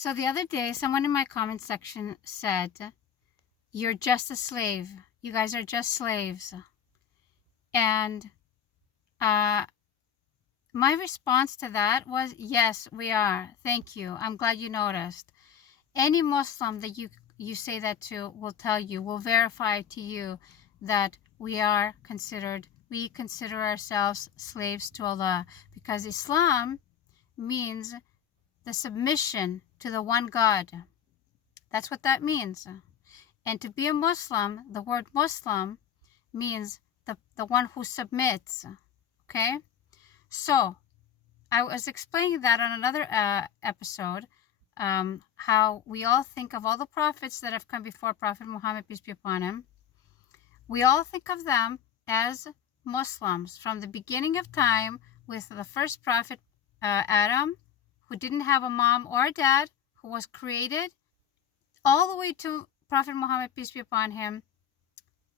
So the other day, someone in my comment section said, "You're just a slave. You guys are just slaves." And my response to that was, yes, we are. Thank you. I'm glad you noticed. Any Muslim that you say that to will tell you, will verify to you that we consider ourselves slaves to Allah, because Islam means the submission to the one God. That's what that means. And to be a Muslim, the word Muslim means the one who submits. Okay? So, I was explaining that on another episode, how we all think of all the prophets that have come before Prophet Muhammad, peace be upon him. We all think of them as Muslims from the beginning of time, with the first prophet, Adam, who didn't have a mom or a dad, who was created, all the way to Prophet Muhammad, peace be upon him,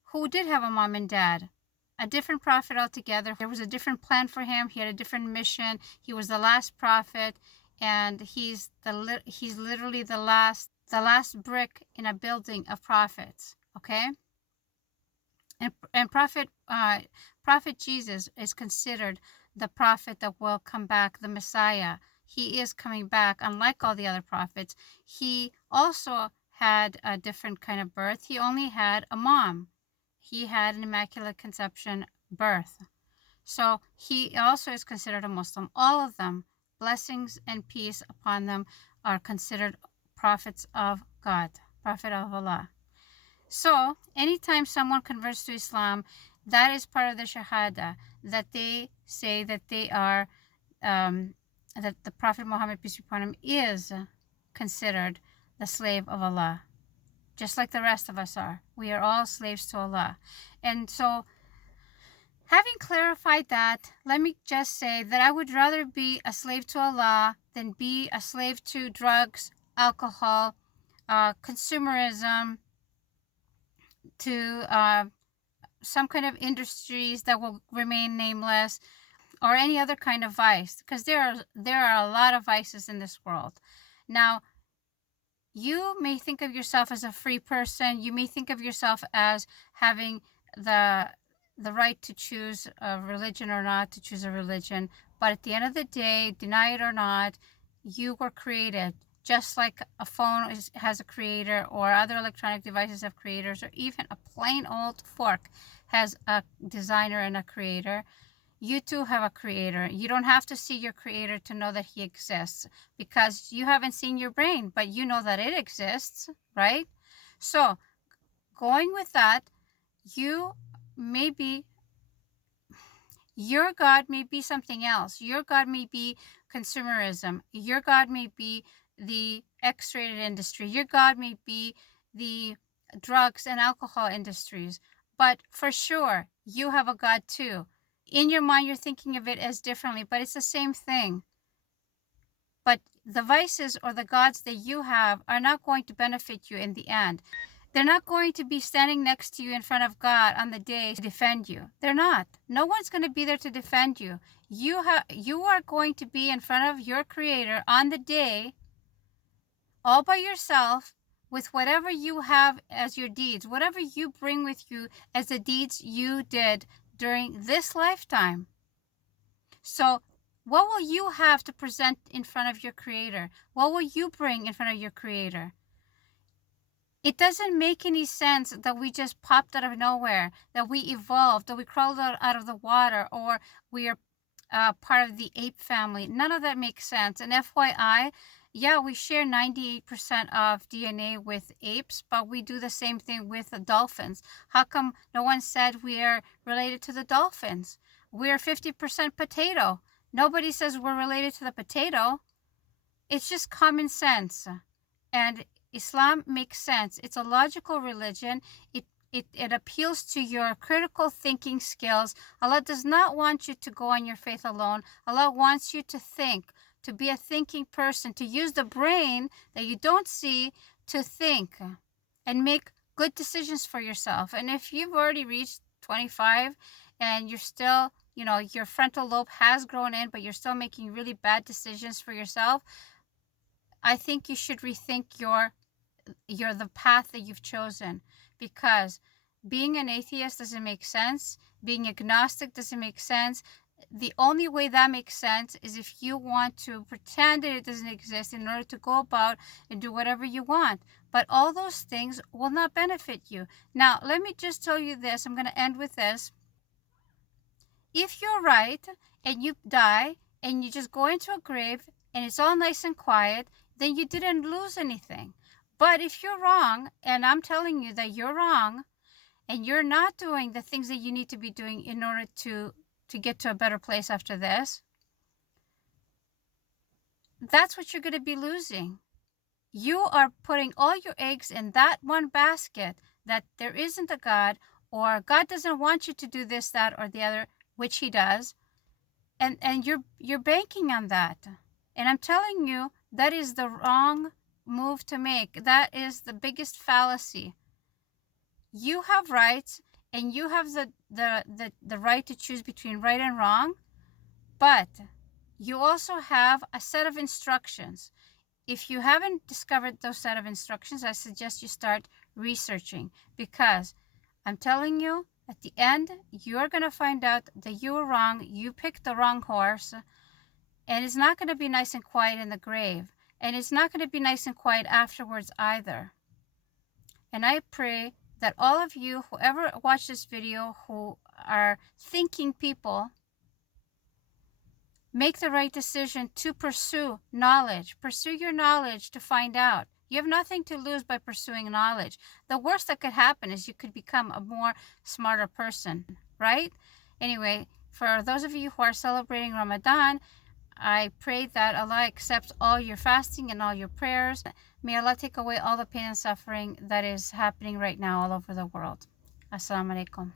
who did have a mom and dad. A different prophet altogether. There was a different plan for him. He had a different mission. He was the last prophet, and he's literally the last brick in a building of prophets. Okay, and prophet Jesus is considered the prophet that will come back, the Messiah. He is coming back, unlike all the other prophets. He also had a different kind of birth. He only had a mom. He had an immaculate conception birth. So he also is considered a Muslim. All of them, blessings and peace upon them, are considered prophets of God, prophet of Allah. So anytime someone converts to Islam, that is part of the Shahada, that they say that they are, that the Prophet Muhammad, peace be upon him, is considered the slave of Allah. Just like the rest of us are. We are all slaves to Allah. And so, having clarified that, let me just say that I would rather be a slave to Allah than be a slave to drugs, alcohol, consumerism, to some kind of industries that will remain nameless, or any other kind of vice, because there are a lot of vices in this world. Now, you may think of yourself as a free person. You may think of yourself as having the right to choose a religion or not to choose a religion. But at the end of the day, deny it or not, you were created. Just like a phone has a creator, or other electronic devices have creators, or even a plain old fork has a designer and a creator. You too have a creator. You don't have to see your creator to know that he exists, because you haven't seen your brain, but you know that it exists, right? So, going with that, your God may be something else. Your God may be consumerism. Your God may be the X-rated industry. Your God may be the drugs and alcohol industries. But for sure, you have a God too. In your mind, you're thinking of it as differently, but it's the same thing. But the vices or the gods that you have are not going to benefit you in the end. They're not going to be standing next to you in front of God on the day to defend you. They're not. No one's going to be there to defend you. You are going to be in front of your Creator on the day, all by yourself, with whatever you have as your deeds, whatever you bring with you as the deeds you did during this lifetime. So, what will you have to present in front of your Creator? What will you bring in front of your Creator? It doesn't make any sense that we just popped out of nowhere, that we evolved, that we crawled out of the water, or we are part of the ape family. None of that makes sense. And FYI, yeah, we share 98% of DNA with apes, but we do the same thing with the dolphins. How come no one said we are related to the dolphins? We're 50% potato. Nobody says we're related to the potato. It's just common sense. And Islam makes sense. It's a logical religion. It appeals to your critical thinking skills. Allah does not want you to go on your faith alone. Allah wants you to think, to be a thinking person, to use the brain that you don't see to think and make good decisions for yourself. And if you've already reached 25 and you're still, your frontal lobe has grown in, but you're still making really bad decisions for yourself, I think you should rethink the path that you've chosen, because being an atheist doesn't make sense. Being agnostic doesn't make sense. The only way that makes sense is if you want to pretend that it doesn't exist in order to go about and do whatever you want. But all those things will not benefit you. Now, let me just tell you this. I'm going to end with this. If you're right and you die and you just go into a grave and it's all nice and quiet, then you didn't lose anything. But if you're wrong, and I'm telling you that you're wrong, and you're not doing the things that you need to be doing in order to get to a better place after this, that's what you're going to be losing. You are putting all your eggs in that one basket, that there isn't a God, or God doesn't want you to do this, that, or the other, which he does, and you're banking on that. And I'm telling you, that is the wrong move to make. That is the biggest fallacy. You have rights, and you have the right to choose between right and wrong, but you also have a set of instructions. If you haven't discovered those set of instructions, I suggest you start researching, because I'm telling you, at the end, you're going to find out that you were wrong. You picked the wrong horse, and it's not going to be nice and quiet in the grave, and it's not going to be nice and quiet afterwards either. And I pray that all of you, whoever watched this video, who are thinking people, make the right decision to pursue knowledge. Pursue your knowledge to find out. You have nothing to lose by pursuing knowledge. The worst that could happen is you could become a more smarter person, right? Anyway, for those of you who are celebrating Ramadan, I pray that Allah accepts all your fasting and all your prayers. May Allah take away all the pain and suffering that is happening right now all over the world. Assalamu alaikum.